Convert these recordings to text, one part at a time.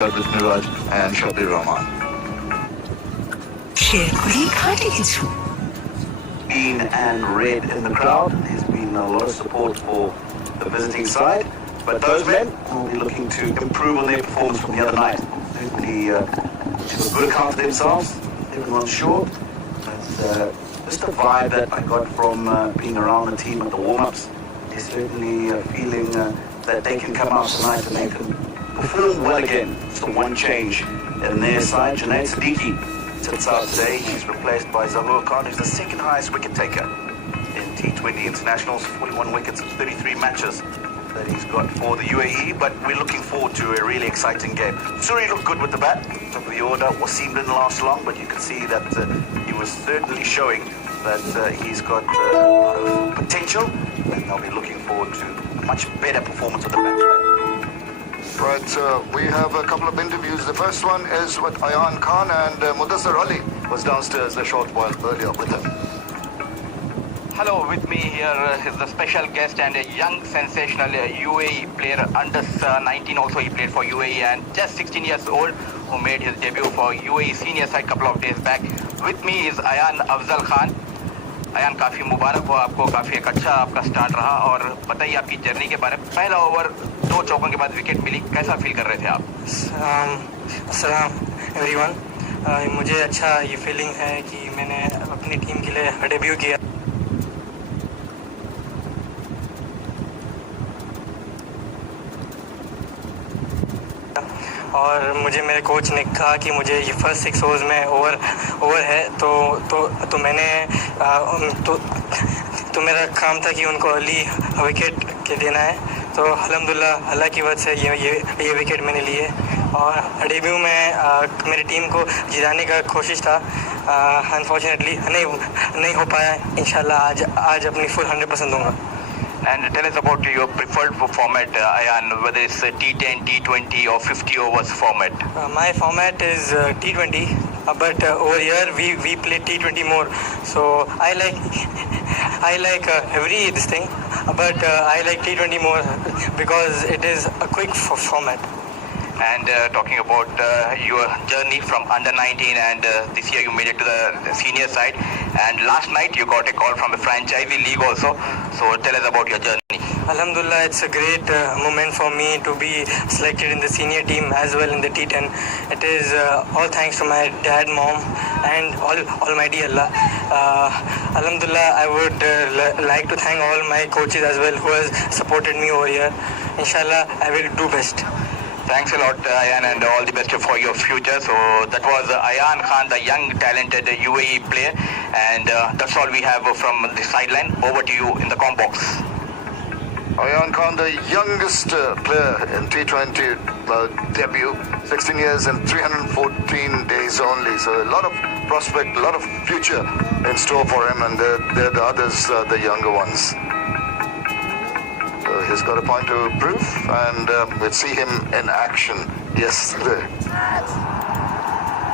Niraj and Shabir Rahman. Green and red in the crowd. There's been a lot of support for the visiting side, but those men will be looking to improve on their performance from the other night. Certainly took a good account of themselves. Everyone's sure. But just the vibe that I got from being around the team at the warm-ups is certainly feeling that they can come out tonight and they can perform well again. Just the one change in their side. Junaid Siddiqui sits out today. He's replaced by Zahoor Khan, who's the second highest wicket taker in T20 internationals, 41 wickets in 33 matches that he's got for the UAE. But we're looking forward to a really exciting game. Suri looked good with the bat, top of the order. Wasim didn't last long, but you can see that he was certainly showing that he's got a lot of potential, and I'll be looking forward to a much better performance of the batsman. Right, we have a couple of interviews. The first one is with Ayan Khan, and Mudassar Ali was downstairs a short while earlier with him. Hello, with me here is the special guest and a young sensational UAE player, under 19 also he played for UAE, and just 16 years old, who made his debut for UAE senior side a couple of days back. With me is Ayan Afzal Khan. Ayan काफ़ी मुबारक हो आपको, काफ़ी एक अच्छा आपका start रहा, और बताइए आपकी जर्नी के बारे में। पहला ओवर 2 चौकों के बाद विकेट मिली, कैसा फील कर रहे थे आप? अस्सलाम एवरीवन, मुझे अच्छा ये फीलिंग है कि मैंने अपनी टीम के लिए डेब्यू किया। और मुझे मेरे कोच ने कहा कि मुझे ये फर्स्ट 6 ओवर्स में ओवर है तो मैंने तो मेरा काम था कि उनको अर्ली विकेट के देना है। तो अल्हम्दुलिल्लाह अल्लाह की वजह से ये विकेट मैंने लिए, और डेब्यू में मेरी टीम को जिताने का कोशिश था। अनफॉर्चुनेटली नहीं हो पाया। इंशाल्लाह आज अपनी फुल 100% दूंगा। And tell us about your preferred format, Ayan, whether it's T10, T20 or 50 overs format. My format is T20, but over here we play T20 more. So I like every this thing, but I like T20 more because it is a quick format. And talking about your journey from under 19, and this year you made it to the senior side, and last night you got a call from the franchisee league also. So tell us about your journey. Alhamdulillah, it's a great moment for me to be selected in the senior team as well in the T10. It is all thanks to my dad, mom, and Almighty Allah. Alhamdulillah, I would like to thank all my coaches as well who has supported me over here. Inshallah, I will do best. Thanks a lot, Ayan, and all the best for your future. So that was Ayan Khan, the young, talented UAE player, and that's all we have from the sideline. Over to you in the com box. Ayan Khan, the youngest player in T20 debut, 16 years and 314 days only. So a lot of prospect, a lot of future in store for him, and they're the others, the younger ones. He's got a point to prove, and we'll see him in action yesterday.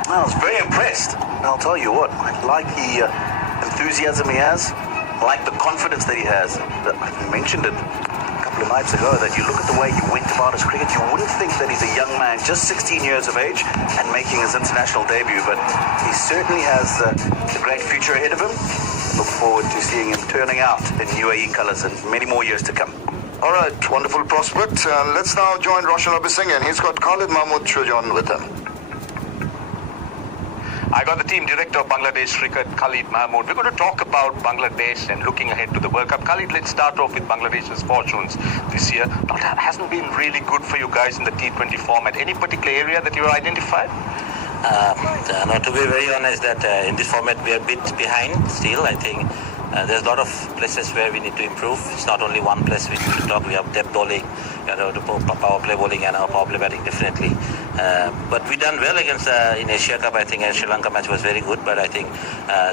I was very impressed. And I'll tell you what, I like the enthusiasm he has. I like the confidence that he has. I mentioned it a couple of nights ago, that you look at the way he went about his cricket, you wouldn't think that he's a young man, just 16 years of age and making his international debut, but he certainly has a great future ahead of him. Look forward to seeing him turning out in UAE colours in many more years to come. All right, wonderful prospect. Let's now join Roshan Abhisingh, and he's got Khalid Mahmood Shujan with him. I got the team director of Bangladesh cricket, Khalid Mahmood. We're going to talk about Bangladesh and looking ahead to the World Cup. Khalid, let's start off with Bangladesh's fortunes this year. It hasn't been really good for you guys in the T20 format. Any particular area that you identified? No, to be very honest, that in this format we are a bit behind still. I think there's a lot of places where we need to improve. It's not only one place we need to talk. We have depth bowling, the power play bowling, and our power play batting definitely. But we done well against in Asia Cup. I think Sri Lanka match was very good, but I think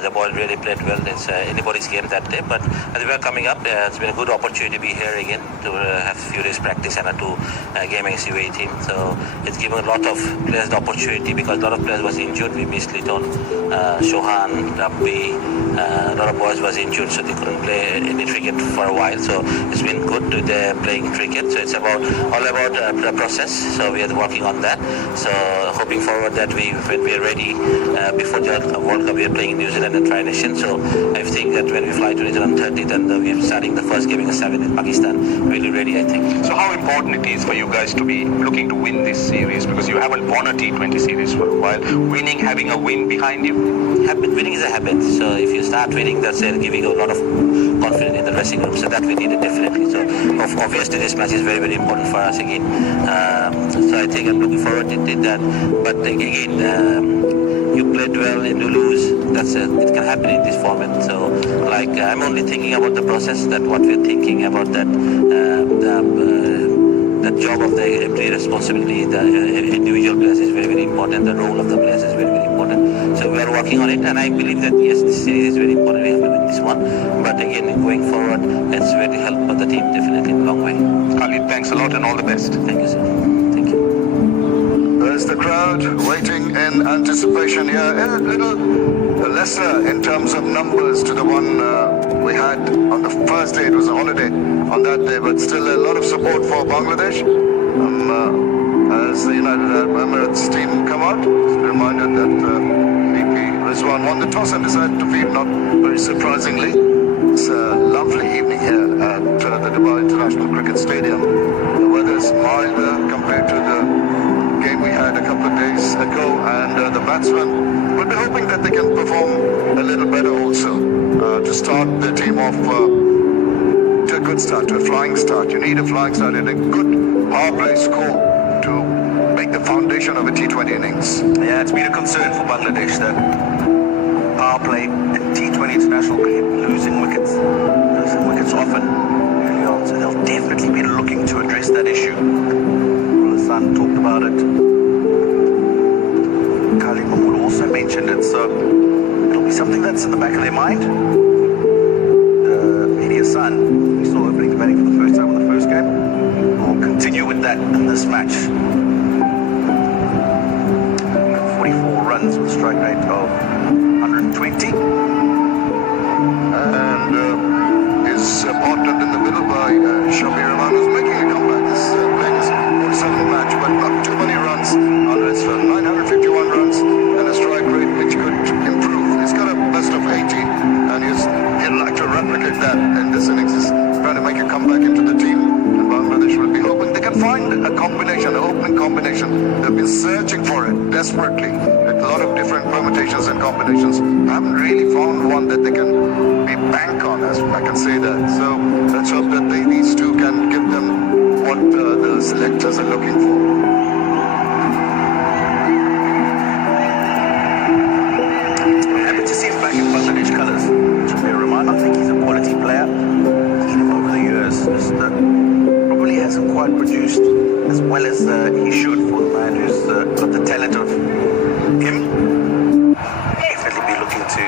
the ball really played well. It's anybody's game that day. But as we are coming up, it's been a good opportunity to be here again to have a few days practice and a 2 game against UAE team. So it's given a lot of players the opportunity, because a lot of players was injured. We missed Liton, Shohan, Rabbi, a lot of boys was injured, so they couldn't play any cricket for a while. So it's been good to they're playing cricket. So it's a about the process. So we are working on that. So hoping forward that when we are ready before the World Cup, we are playing in New Zealand and Tri-Nation. So I think that when we fly to New Zealand 30th and we are starting the first game in 7 in Pakistan, really ready, I think. So how important it is for you guys to be looking to win this series, because you haven't won a T20 series for a while. Having a win behind you? Winning is a habit. So if you start winning, that's giving you a lot of confidence in the dressing room. So that we needed definitely. So obviously this match is very, very important for us again. So I think I'm looking forward to that. But again, you played well and you lose. It can happen in this format. So I'm only thinking about the process, that what we're thinking about that job of the every responsibility, the individual players is very, very important. The role of the players is very, very important. So we are working on it, and I believe that yes, this series is very important. We have to win this one. But again, going forward, it's very help for the team definitely in a long way. Khalid, thanks a lot and all the best. Thank you, sir. Thank you. There's the crowd waiting in anticipation here. A little lesser in terms of numbers to the one we had on the first day. It was a holiday on that day, but still a lot of support for Bangladesh. As the United Arab Emirates team come out, just a reminder that VP Rizwan won the toss and decided to field, not very surprisingly. It's a lovely evening here at the Dubai International Cricket Stadium. The weather's milder compared to the game we had a couple of days ago, and the batsmen will be hoping that they can perform a little better also to start the team off to a good start, to a flying start. You need a flying start and a good power play score to make the foundation of a T20 innings. Yeah, it's been a concern for Bangladesh that power play and T20 international cricket losing wickets often early on. So they'll definitely be looking to address that issue. Hassan talked about it. Khalid Mahmood also mentioned it, so it'll be something that's in the back of their mind. Hassan, we saw opening the batting for the first time in the first game. We'll continue with that in this match. 44 runs with a strike rate of 120. And is partnered in the middle by Shabir Rahman, who's making a comeback. This playing his 47th match, but not too many runs under his belt. 951 runs and a strike rate which could improve. He's got a best of 80, and he'd like to replicate that in this innings. He's trying to make a comeback into the team, and Bangladesh will be hoping they can find a combination, an opening combination. They've been searching for it desperately. A lot of different permutations and combinations. I haven't really found one that they can be bank on, as I can say that. So let's hope that these two can give them what the selectors are looking for. Happy to see him back in Bangladesh colours. Shabir Rahman, I think he's a quality player. Seen him over the years. Just probably hasn't quite produced as well as he should for the man who's got the talent of him. Definitely be looking to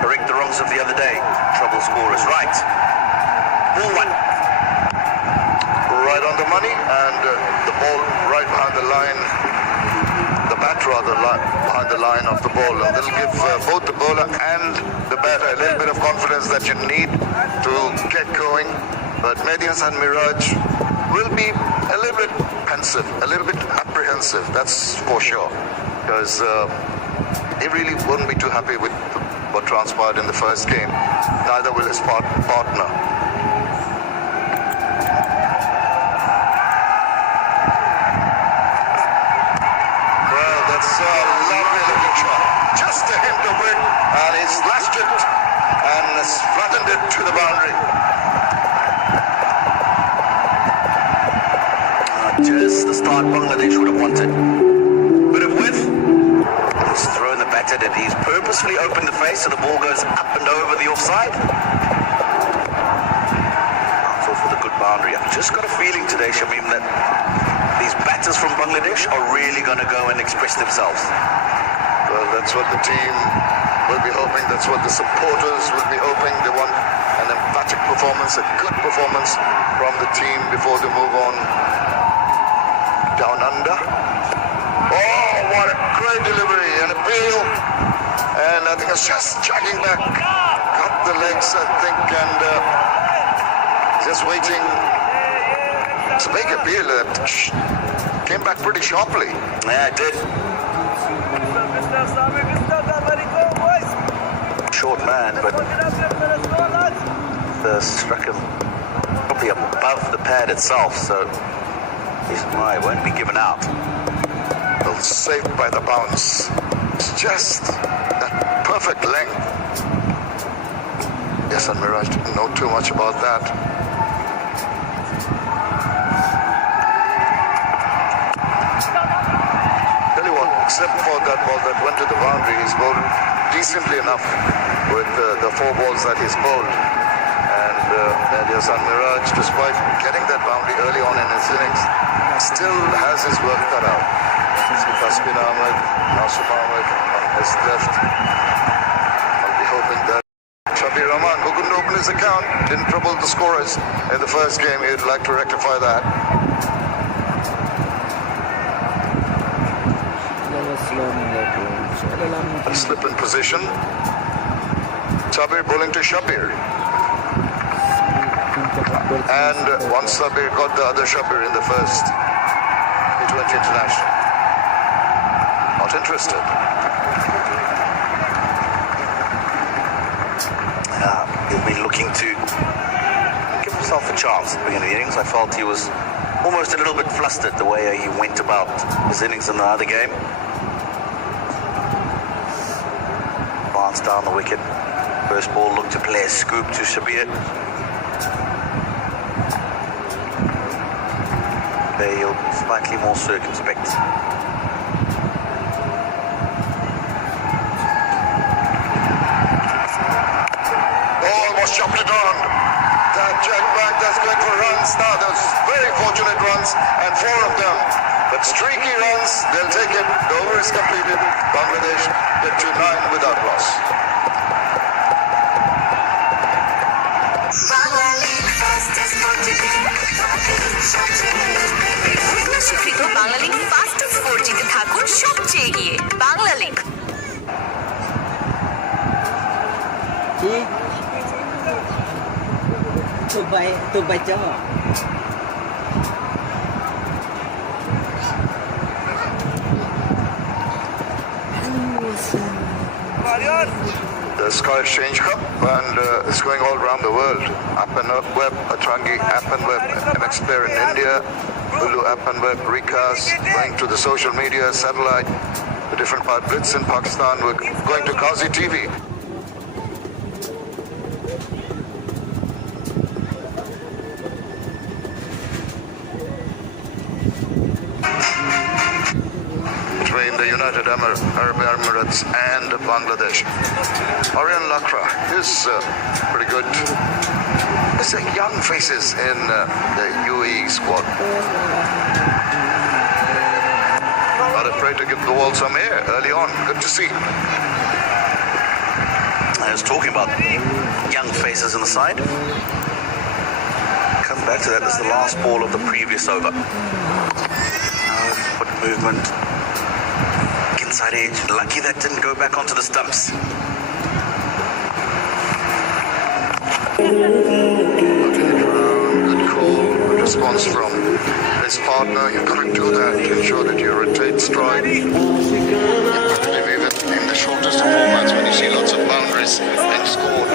correct the wrongs of the other day. Trouble scorers. Right. Ball one. Right on the money, and the ball right behind the line. The bat rather behind the line of the ball, and that'll give both the bowler and the batter a little bit of confidence that you need to get going. But Mehdi Hassan Miraj will be a little bit pensive, a little bit apprehensive, that's for sure, because he really wouldn't be too happy with what transpired in the first game. Neither will his partner. Well, that's a lovely looking shot. Just a hint of wind, and he slashed it and has flattened it to the boundary. Just the start Bangladesh would have wanted. Bit of width. He's thrown the bat at it. He's purposefully opened the face so the ball goes up and over the offside. That's all for the good boundary. I've just got a feeling today, Shamim, that these batters from Bangladesh are really going to go and express themselves. Well, that's what the team will be hoping. That's what the supporters will be hoping. They want an emphatic performance, a good performance from the team before they move on down under. Oh, what a great delivery and appeal. And I think it's just chugging back. Cut the legs, I think, and just waiting It's a big appeal that came back pretty sharply. Yeah, it did. Short man, but struck him probably above the pad itself, so his eye won't be given out. Well, saved by the bounce. It's just that perfect length. Yes, and Mirage didn't know too much about that. Tell you what, except for that ball that went to the boundary, he's bowled decently enough with the 4 balls that he's bowled. And Yasan Miraj, despite getting that boundary early on in his innings, still has his work cut out. Tasmin Ahmed, Nasir Ahmed on his left. I'll be hoping that Shabir Rahman, who couldn't open his account, didn't trouble the scorers in the first game. He'd like to rectify that. A slip in position. Sabir bowling to Shabir. And once Sabir got the other Shabir in the first T20 International. Not interested. He'll be looking to give himself a chance at the beginning of the innings. I felt he was almost a little bit flustered the way he went about his innings in the other game. Advanced down the wicket. First ball looked to play a scoop to Shabir. There he'll be slightly more circumspect. Almost chopped it on. That jack back, that's going for runs. Now those very fortunate runs, and 4 of them. But streaky runs, they'll take it. The over is completed. Bangladesh get to 9 without loss. স্বীকৃত Banglalink fastest 4G তে থাকুন সবচেয়ে এগিয়ে বাংলালিংক। तो बचा The Sky Exchange Cup, and it's going all around the world. App and Web, Atrangi, App and Web, MX Player in India, Hulu App and Web, Recast, going to the social media, satellite, the different part, Blitz in Pakistan. We're going to Qazi TV. Between the United Arab Emirates and Bangladesh. Aryan Lakra is pretty good. There's young faces in the UAE squad. Not afraid to give the ball some air early on. Good to see. I was talking about young faces in the side. Come back to that. This is the last ball of the previous over. Foot movement. Inside edge. Lucky that didn't go back onto the stumps. Good call, good response from his partner. You couldn't do that to ensure that you rotate stride. Even in the shortest of formats, when you see lots of boundaries being scored,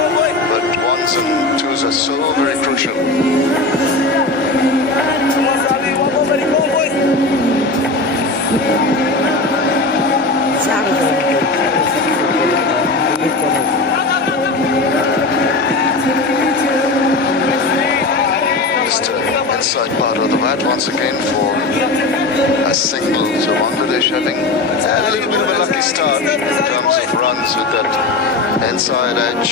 but 1s and 2s are so very crucial. Just inside part of the bat once again for a single. So Bangladesh having a little bit of a lucky start in terms of runs with that inside edge.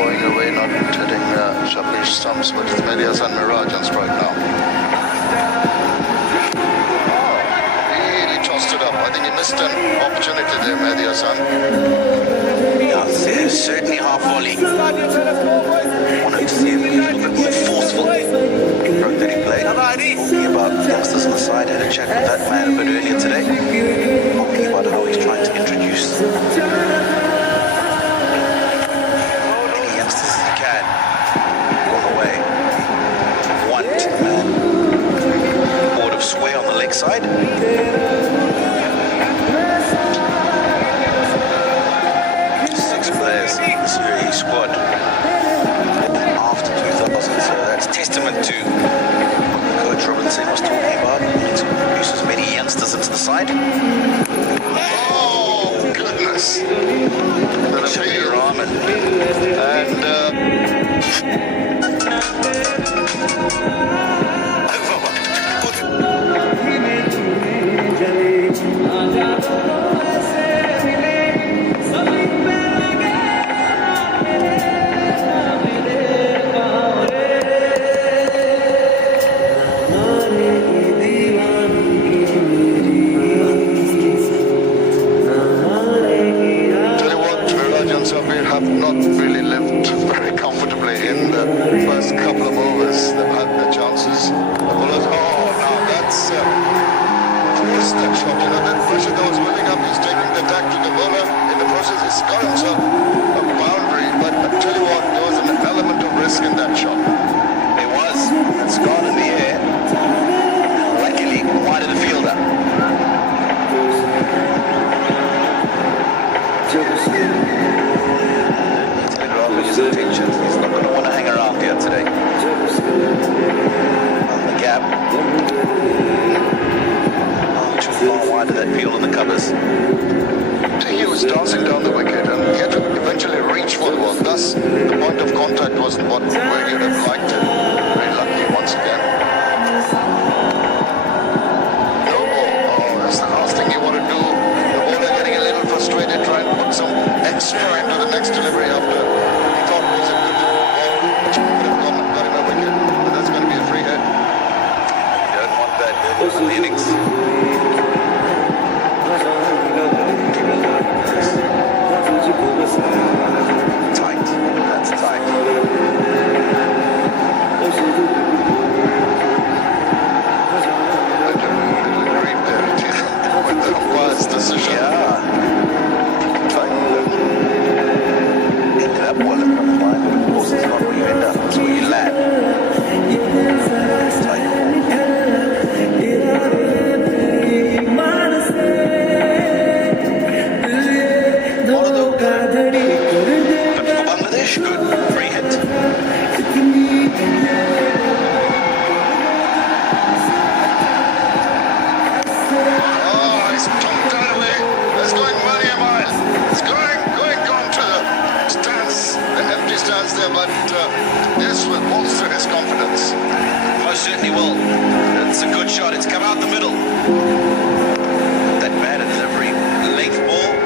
Going away, not hitting Shabir's stumps, but it's Mehdi Hasan Miraj on strike now. Really tossed it up. I think he missed an opportunity there, Mehdi Hasan. Yeah, certainly half volley. Wanted to see him a little bit more forceful. Broke that he played. Talking about youngsters on the side. Had a chat with that man a bit earlier today. Talking about how he's trying to introduce many youngsters as he can on the way. Want bowling side. Six players in this UAE squad after 2000, so that's testament to what Coach Robinson was talking about. To introduce as many youngsters into the side. Oh, goodness. Shabir Rahman. Have not really lived very comfortably in the first couple of overs. They've had their chances. The bowlers, now that's forced that shot. You know, that pressure that was building up, he's taking the attack to the bowler. In the process, he's got himself a boundary. But I tell you what, there was an element of risk in that shot. It was. It's gone in the air. Luckily, wide of the fielder. Attention. He's not going to want to hang around here today. On the gap. Too far wide of that field in the covers. He was dancing down the wicket and he had to eventually reach for the ball. Thus, the point of contact wasn't where he would have liked it. Very lucky once again. No ball. That's the last thing you want to do. The bowler getting a little frustrated, trying to put some extra into the next delivery after. The innings. Tight. That's tight. Cribe there with the umpire's decision. Yeah. Tight. Ended up well in front of mine, but of course it's not where you end up, it's where you land. Tight. Good free hit. He's pumped that away. That's going many a mile. It's gone to the stands, an empty stands there, but this will bolster his confidence. Most certainly will. It's a good shot. It's come out the middle. That bad delivery. Length ball.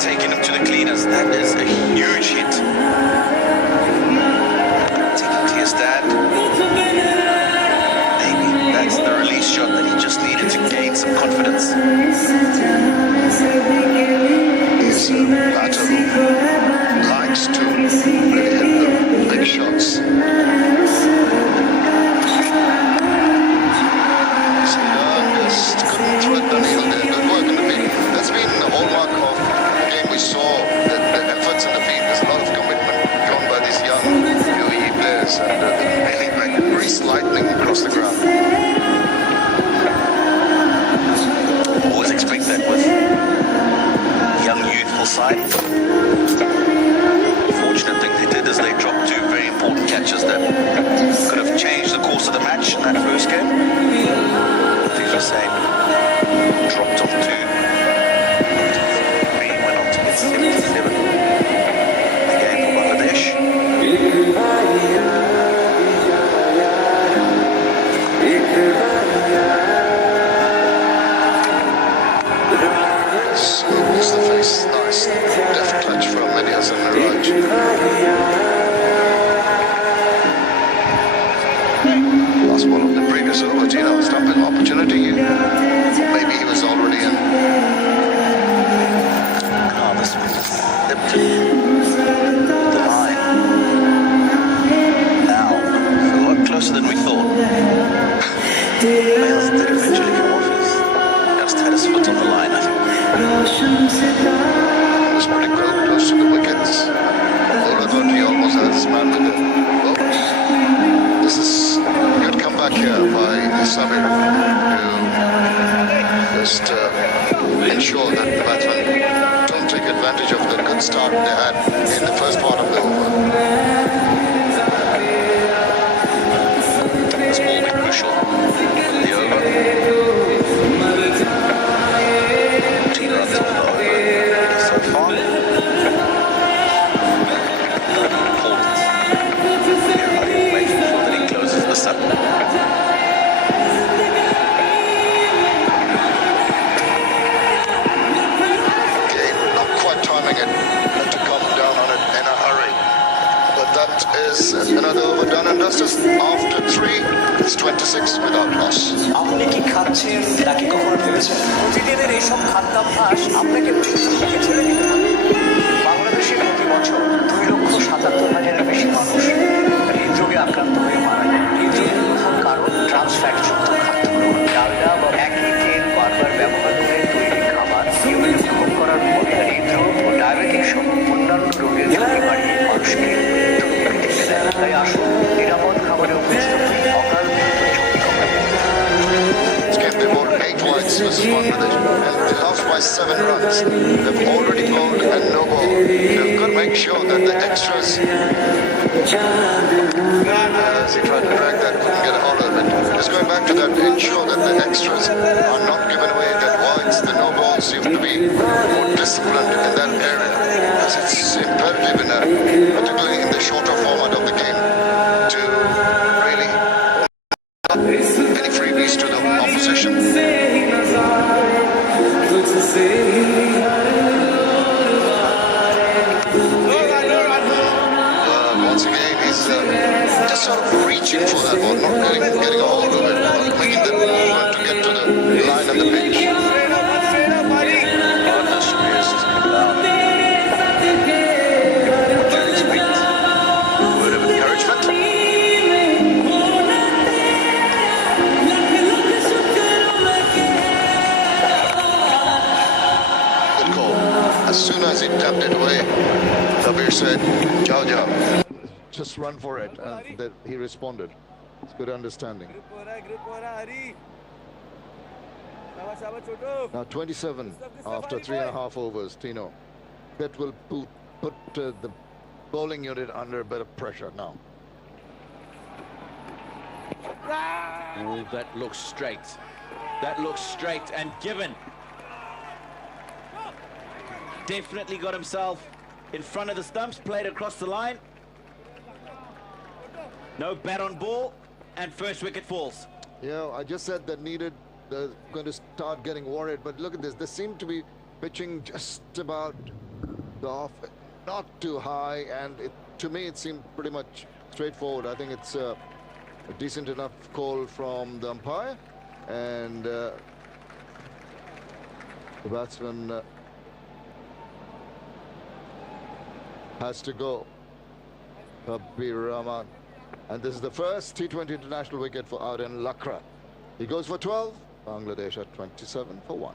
Taking him to the cleaners. That is a huge hit. Taking to your stand. Maybe that's the release shot that he just needed to gain some confidence. He's a batter who likes to really hit the big shots. He's the youngest. Couldn't thread the needle there. Good work in the field. That's been the hallmark of we saw the efforts in the field. There's a lot of commitment shown by these young UAE players, and really like greased lightning across the ground. Always expect that with young youthful side. Fortunate thing they did is they dropped two very important catches that could have changed the course of the match in that first game. As you say, dropped off two. 77 again for Bangladesh. It's the face, nice deft touch from Mehdi Hassan Miraj. Last ball of the previous over, Gino, stumping opportunity. Maybe he was already in. This slipped the line. Now, a lot closer than we thought. Bales did eventually come off his. Just had his foot on the line, I think. It was pretty close to the wickets. The bowler thought he almost had his man with it. here by Sabir to just ensure that the batsmen don't take advantage of the good start they had in the first part of the over. This will be crucial in the over. 14 runs on the over so far. Making sure that he closes this up. Okay, not quite timing it, not to come down on it in a hurry. But that is another over done and dusted. After 3, it's 26 without loss. আপনি কি খাচ্ছেন নাকি কখনো ভেবেছেন প্রতিদিনের এইসব খাদ্যাভ্যাস আপনাকে মৃত্যুর মুখে ঠেলে দিতে পারে? বাংলাদেশে প্রতি বছর 2,77,000-এর বেশি মানুষ হৃদরোগে আক্রান্ত হয়ে মারা যায়। হৃদরোগের প্রধান কারণ ট্রান্স ফ্যাটযুক্ত খাদ্যগ্রহণ। ডালডা বা একই তেল বারবার ব্যবহার করে তৈরি খাবার নিয়মিত গ্রহণ করার ফল হৃদরোগ ও ডায়াবেটিক সহ অন্যান্য রোগের ঝুঁকি বাড়িয়ে মানুষকে মৃত্যুর মুখে ঠেলে দেয়। তাই আসুন নিরাপদ খাবারে অভ্যস্ত হয়ে অকাল মৃত্যুর ঝুঁকি কমাতে। They bowled 8 wides versus Bangladesh and they lost by 7 runs. They've already bowled and no ball. They've got to make sure that the extras, as he tried to drag that, couldn't get a hold of it. Just going back to that, ensure that the extras are not given away, that wides, the no balls, you have to be more disciplined in that area, as it's imperative in a, particularly in the shorter format of the game, to really any freebies to the opposition. Once again, he's just sort of reaching for that ball, not getting a hold of it, not making the movement to get to the line of the pitch. Word of encouragement. Good call. As soon as he tapped it away, Sabir said, "Jao jao." Just run for it, and that he responded. It's good understanding. Now 27 after 3.5 overs, Tino. That will put the bowling unit under a bit of pressure now. Oh, that looks straight. That looks straight and given. Definitely got himself in front of the stumps, played across the line. No bat on ball, and first wicket falls. Yeah, I just said that needed, they're going to start getting worried, but look at this. They seem to be pitching just about off, not too high, and to me it seemed pretty much straightforward. I think it's a decent enough call from the umpire, and the batsman has to go. Kabir Rahman. And this is the first T20 international wicket for Auden Lakra. He goes for 12, Bangladesh at 27 for 1.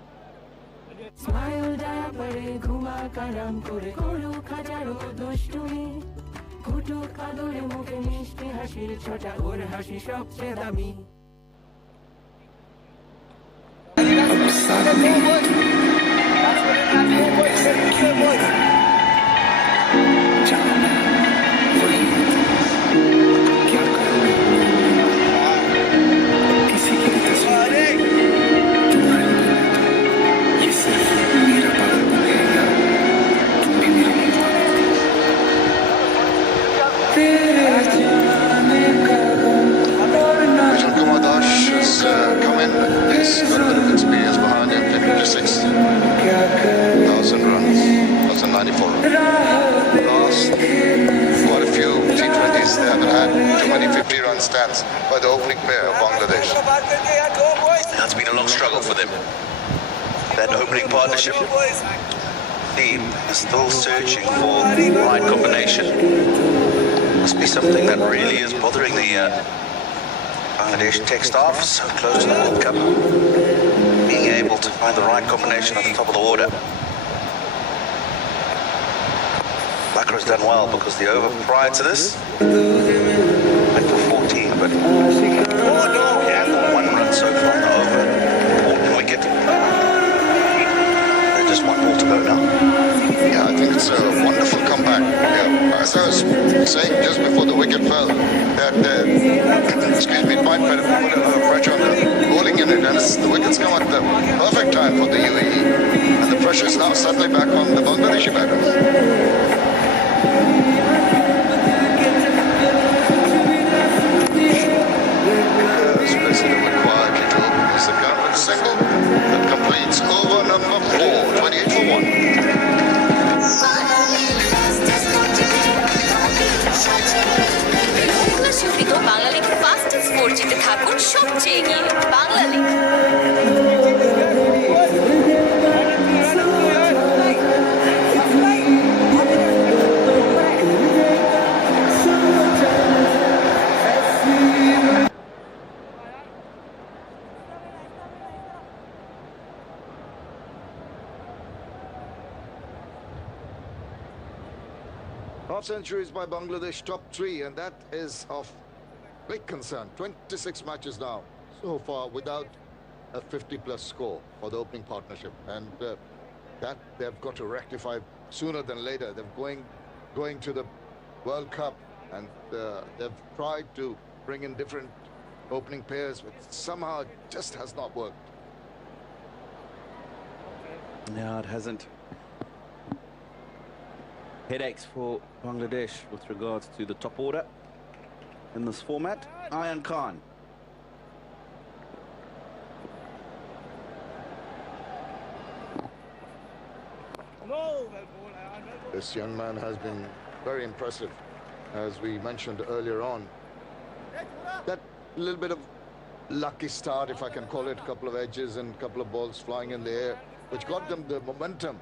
Come in, he's got a bit of experience behind him, 56,000 runs, 1,094 runs. Last quite a few T20s, they haven't had too many 50-run stats by the opening pair of Bangladesh. That's been a long struggle for them. That opening partnership team is still searching for the right combination. Must be something that really is bothering the Bangladesh tech staff, so close to the World Cup, being able to find the right combination at the top of the order. Lakra has done well because the over prior to this went for 14, but had might put a lot of pressure on the bowling unit, and the wickets come at the perfect time for the UAE, and the pressure is now suddenly back on the Bangladeshi batters. President went quietly to open this account with a single that completes over number 4, 28 for 1. Shobhit Bangla league fastest 4Gতে থাকুন সবচেয়ে এগিয়ে Bangla league. Half centuries by Bangladesh, top 3, and that is of big concern. 26 matches now so far without a 50-plus score for the opening partnership, and that they've got to rectify sooner than later. They're going to the World Cup, and they've tried to bring in different opening pairs, but somehow it just has not worked. No, it hasn't. Headaches for Bangladesh with regards to the top order in this format. Ayan Khan. This young man has been very impressive, as we mentioned earlier on. That little bit of lucky start, if I can call it, a couple of edges and a couple of balls flying in the air, which got them the momentum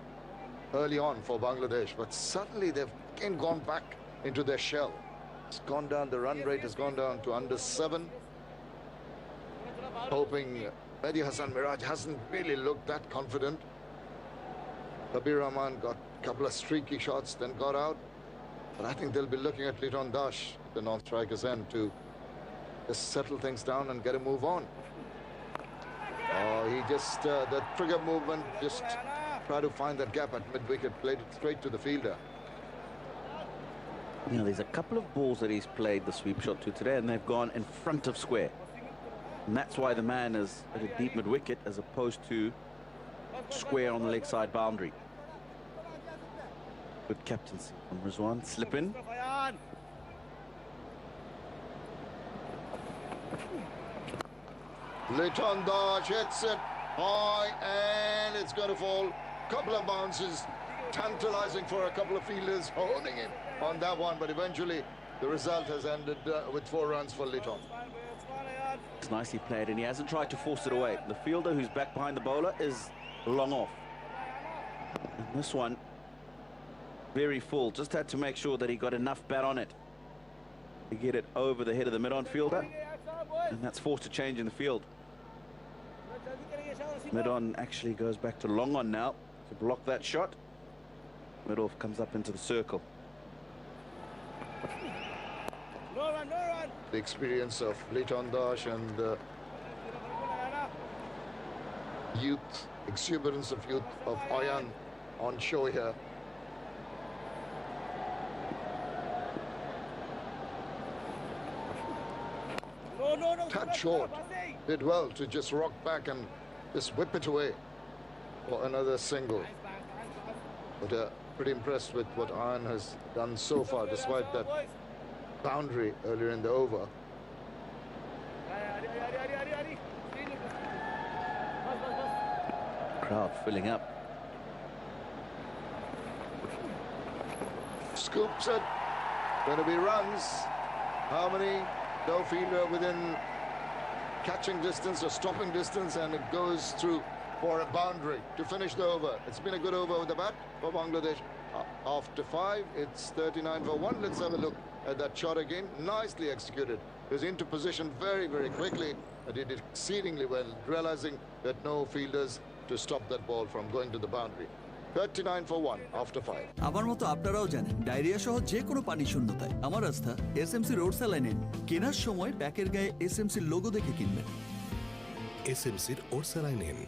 early on for Bangladesh, but suddenly they've again gone back into their shell. It's gone down, the run rate has gone down to under 7. Hoping Mehdi Hassan Miraj hasn't really looked that confident. Kabir Rahman got a couple of streaky shots, then got out. But I think they'll be looking at Liton Dash, the North striker's end, to just settle things down and get a move on. Oh, he just, the trigger movement, just try to find that gap at mid-wicket, played it straight to the fielder. You know, there's a couple of balls that he's played the sweep shot to today, and they've gone in front of square. And that's why the man is at a deep mid-wicket as opposed to square on the leg side boundary. Good captaincy from Rizwan. Slip in. Liton Dash hits it high, and it's going to fall. Couple of bounces, tantalizing for a couple of fielders, holding him on that one, but eventually the result has ended with 4 runs for Liton. It's nicely played, and he hasn't tried to force it away. The fielder who's back behind the bowler is long off. And this one, very full. Just had to make sure that he got enough bat on it to get it over the head of the mid-on fielder, and that's forced a change in the field. Mid-on actually goes back to long on now to block that shot. Mid-off comes up into the circle. The experience of Liton Dash and the youth, exuberance of youth of Ayan on show here. Touch short, did well to just rock back and just whip it away for another single. But pretty impressed with what Ayan has done so far, despite that boundary earlier in the over. Crowd filling up. Scoops it. Going to be runs. How many? No fielder within catching distance or stopping distance, and it goes through for a boundary to finish the over. It's been a good over with the bat for Bangladesh. After 5, it's 39 for 1. Let's have a look at that shot again. Nicely executed. He was into position very, very quickly, and he did exceedingly well, realizing that no fielders to stop that ball from going to the boundary. 39 for 1 after 5. আমার মতো আপনারাও জানেন diarrhoea সহ যে কোনো পানি শূন্যতায় আমার আস্থা এসএমসি রোড স্যালাইন কেনার সময় প্যাকের গায়ে এসএমসি লোগো দেখে কিনবেন। এসএমসির Orsaline.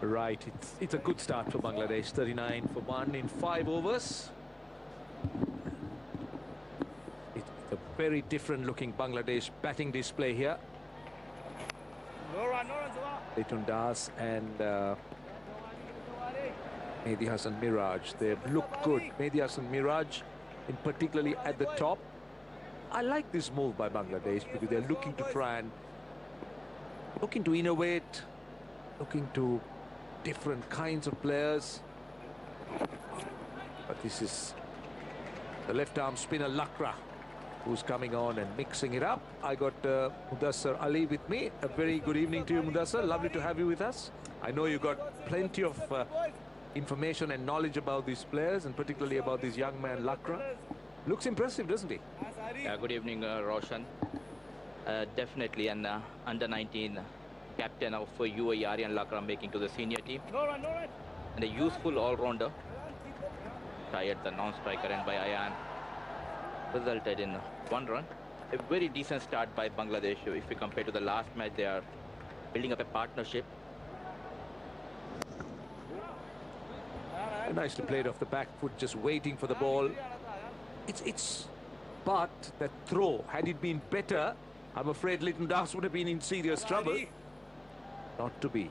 Right, it's a good start for Bangladesh. 39 for 1 in 5 overs. It's a very different looking Bangladesh batting display here. Litun Das and Mehdi Hassan Miraj, they look good. Mehdi Hassan Miraj, in particularly at the top. I like this move by Bangladesh because they're looking to try and innovate, looking to different kinds of players. But this is the left arm spinner Lakra who's coming on and mixing it up. I got Mudassar Ali with me. A very good evening to you, Mudassar. Lovely to have you with us. I know you got plenty of information and knowledge about these players, and particularly about this young man Lakra. Looks impressive, doesn't he? Good evening, Roshan. Definitely an under-19 captain of UAE, Aryan Lakra, making to the senior team. And a useful all-rounder. Tired the non-striker and by Ayan. Resulted in 1 run. A very decent start by Bangladesh. If we compare to the last match, they are building up a partnership. Nicely played off the back foot, just waiting for the ball. But that throw, had it been better, I'm afraid Litton Das would have been in serious trouble. Not to be.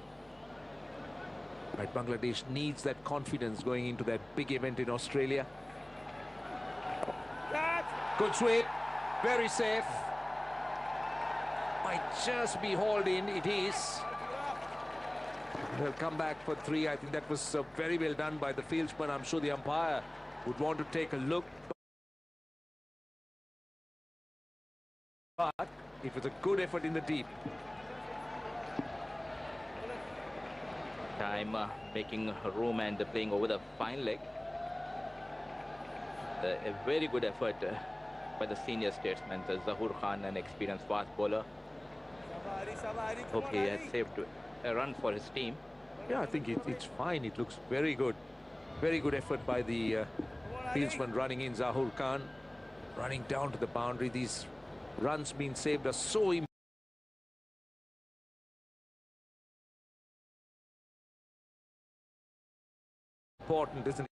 But Bangladesh needs that confidence going into that big event in Australia. Good sweep, very safe. Might just be hauled in, it is. They'll come back for 3. I think that was very well done by the fieldsman. I'm sure the umpire would want to take a look. But it was a good effort in the deep. Time making room and playing over the fine leg. A very good effort by the senior statesman, Zahoor Khan, an experienced fast bowler. Hope he has saved a run for his team. Yeah, I think it's fine. It looks very good. Very good effort by the fieldsman running in. Zahoor Khan running down to the boundary. These runs being saved are so important, isn't it?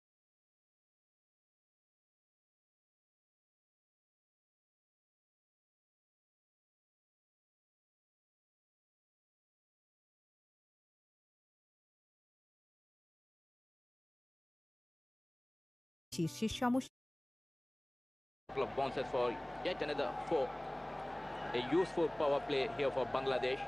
Couple of bounces for yet another 4. A useful power play here for Bangladesh.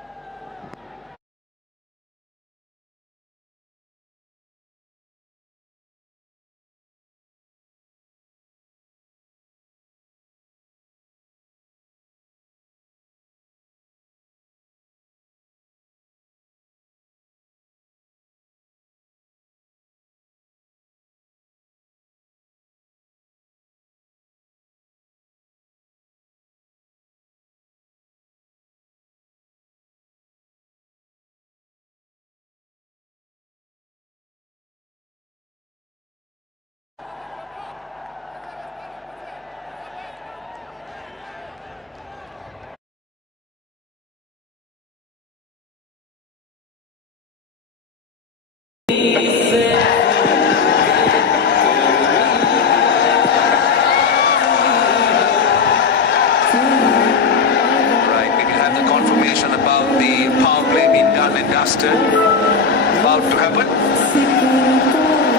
About to happen.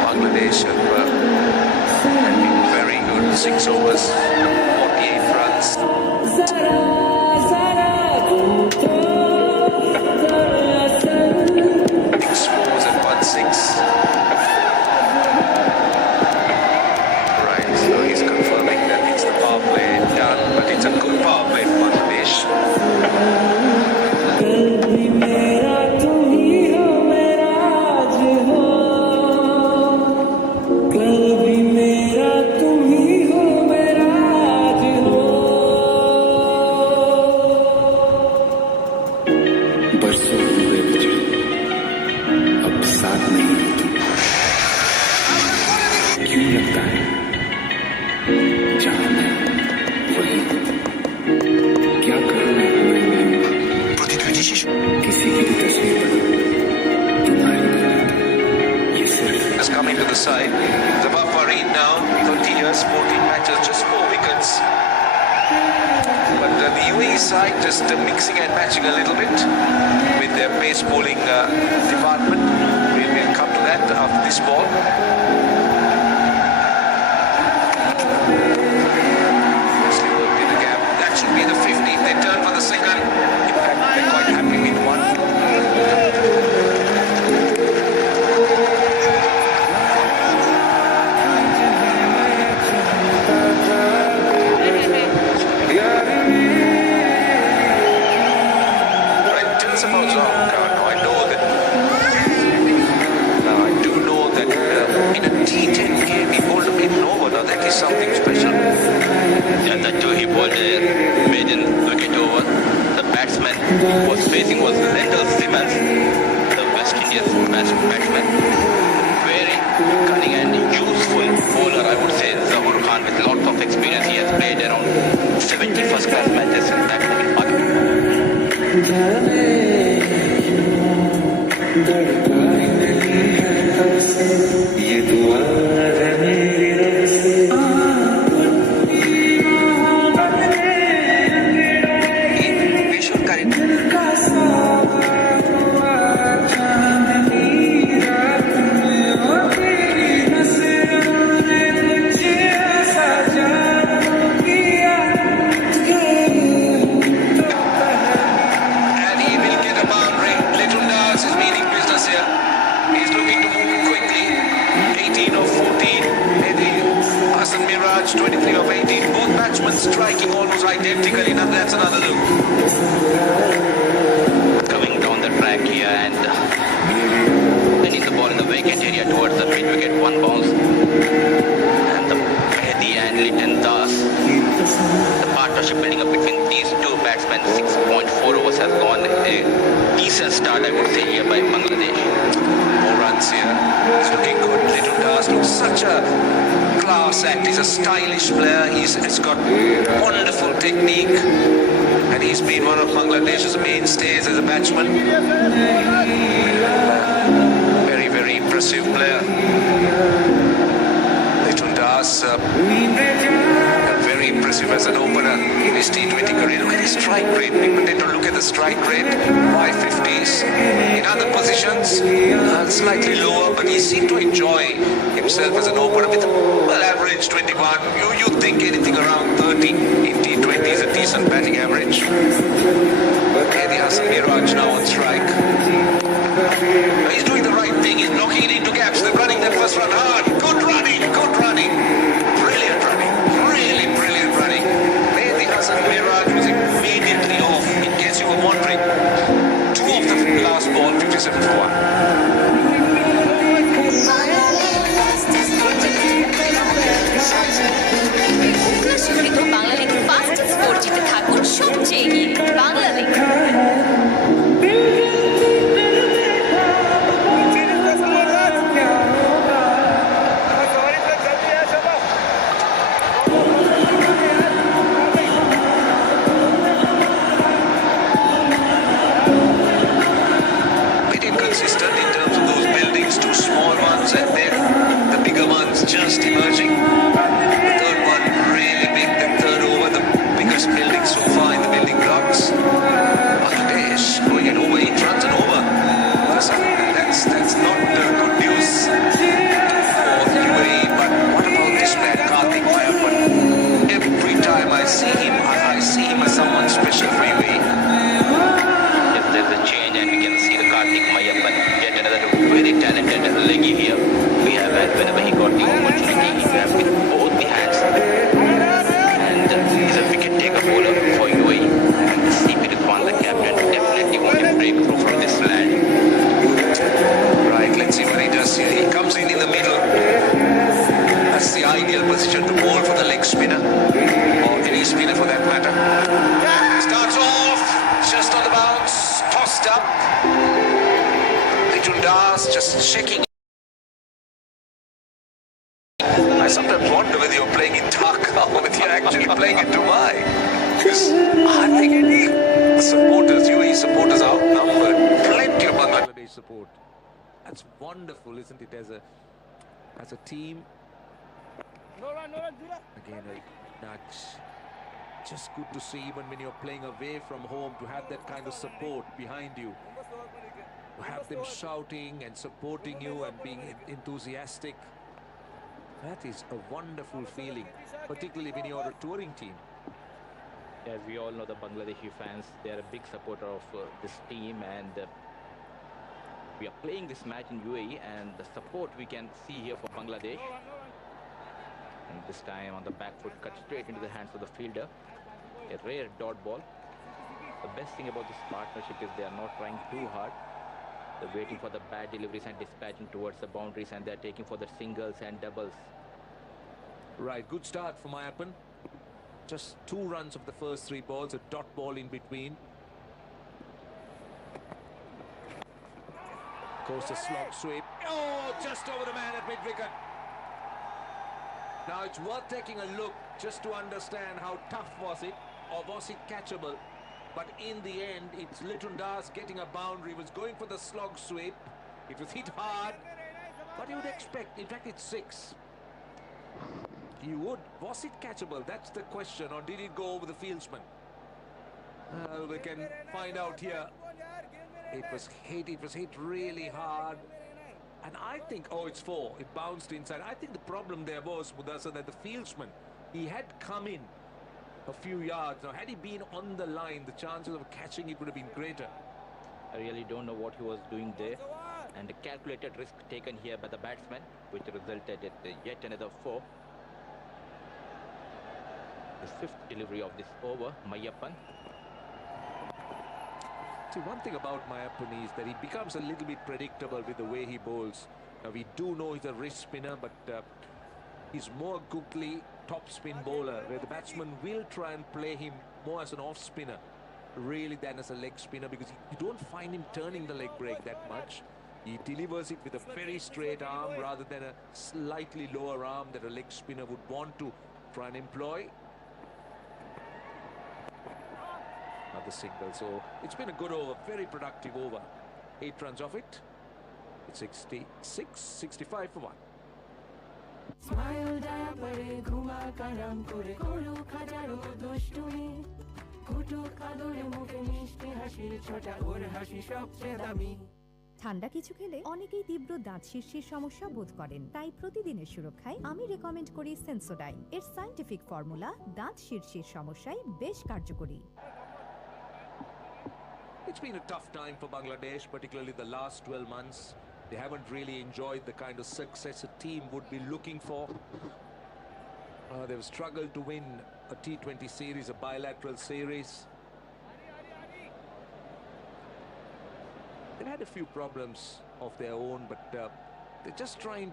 Bangladesh have been very good. 6 overs, 48 runs. 6 fours and 1 6. Right, so he's confirming that it's the power play done, but it's a good power play for Bangladesh. UAE side just mixing and matching a little bit with their pace bowling department. We will come to that after this ball. Nicely worked in the gap. That should be the 50. They turn for the single. In fact, they're quite happy with one. Something special. Yeah, that too he bowled a maiden wicket over. The batsman who was facing was Rendell Simmons, the West Indies batsman. Very cunning and useful bowler, I would say, Zahur Khan, with lots of experience. He has played around 70 first-class matches in striking almost identically. Now that's another look. Coming down the track here and sending the ball in the vacant area towards the mid wicket. One bounce. And the Mehdi and Litton Das. The partnership building up between these two batsmen. 6.4 overs has gone. A decent start, I would say, here by Bangladesh. More runs here. He's looking good. Litton Das looks such a class act. He's a stylish player. He's got wonderful technique, and he's been one of Bangladesh's mainstays as a batsman. Very, very impressive player. Little Das, very impressive as an opener in his T20 career. Look at his strike rate. People tend to look at the strike rate, 550s. In other positions, slightly lower, but he seemed to enjoy himself as an opener with average 21. You think anything around 30 in T20 is a decent batting average. Mehdi Hasan Miraj now on strike. He's doing the right thing. He's knocking it into gaps. They're running that first run hard. Good running. Brilliant running. Really brilliant running. Mehdi Hasan Miraj was immediately off, in case you were wondering. 2 of the last ball, 57 for 1. Banglalink fastest 4Gতে থাকুন সবচেয়ে এগিয়ে Banglalink. Bit inconsistent in terms of those buildings, 2 small ones and then the bigger ones just emerging. Building so far in the building blocks. Bangladesh going it over, it runs and over. That's not good news for UAE. But what about this man, Karthik Mayappan? Every time I see him, I see him as someone special for UAE. If there's a change and we can see the Karthik Mayappan, yet another very talented leggy here. We have had whenever he got the opportunity, he grabbed with both the hands. He's a wicket taker bowler for UAE. And CP Ridwan, the captain, definitely want to break through from this land. Right, let's see what he does here. He comes in the middle. That's the ideal position to bowl for the leg spinner, or any spinner for that matter. Starts off just on the bounce, tossed up. Little Das just shaking. I sometimes wonder whether you're playing in Dhaka or whether you're actually playing in Dubai. Because I think the supporters, UAE supporters, are outnumbered. Plenty of Bangladesh support. That's wonderful, isn't it? As a team. Again, a nudge. just good to see, even when you're playing away from home, to have that kind of support behind you. To have them shouting and supporting you and being enthusiastic. That is a wonderful feeling, particularly when you're a touring team. As we all know, the Bangladeshi fans, they are a big supporter of this team, and we are playing this match in UAE, and the support we can see here for Bangladesh. And this time on the back foot, cut straight into the hands of the fielder. A rare dot ball. The best thing about this partnership is they are not trying too hard. They're waiting for the bad deliveries and dispatching towards the boundaries, and they're taking for the singles and doubles. Right, good start for Mayappan. Just 2 runs of the first 3 balls, a dot ball in between. Of course, a slog sweep. Oh, just over the man at mid-wicket. Now, it's worth taking a look just to understand how tough was it, or was it catchable. But in the end, it's Litton Das getting a boundary, was going for the slog sweep. It was hit hard, but you would expect, in fact, it's 6. You would. Was it catchable? That's the question. Or did it go over the fieldsman? We can find out here. It was hit really hard. And I think, oh, it's 4. It bounced inside. I think the problem there was, Mudasa, that the fieldsman, he had come in a few yards. Now, had he been on the line, the chances of catching it would have been greater. I really don't know what he was doing there. And a calculated risk taken here by the batsman, which resulted in yet another 4. The 5th delivery of this over, Mayappan. See, one thing about Mayappan is that he becomes a little bit predictable with the way he bowls. Now, we do know he's a wrist spinner, but he's more googly top spin bowler, where the batsman will try and play him more as an off spinner, really, than as a leg spinner, because you don't find him turning the leg break that much. He delivers it with a very straight arm rather than a slightly lower arm that a leg spinner would want to try and employ. Another single. So it's been a good over, very productive over. 8 runs off it. It's 65 for 1. Smile diapare ghuma karam kore koruk hajaro dushtumi kutuk adore mukhe mishti hashir chota or hashi সবচেয়ে দামি ঠান্ডা কিছু খেলে অনেকেই তীব্র দাঁত শীর্ষের সমস্যা বোধ করেন, তাই প্রতিদিনের সুরক্ষায় আমি রেকমেন্ড করি সেন্সোডাইন। এর সায়েন্টিফিক ফর্মুলা দাঁত শীর্ষের সমস্যায় বেশ কার্যকরী। It's been a tough time for Bangladesh, particularly the last 12 months. They haven't really enjoyed the kind of success a team would be looking for. They've struggled to win a T20 series, a bilateral series. They've had a few problems of their own, but they're just trying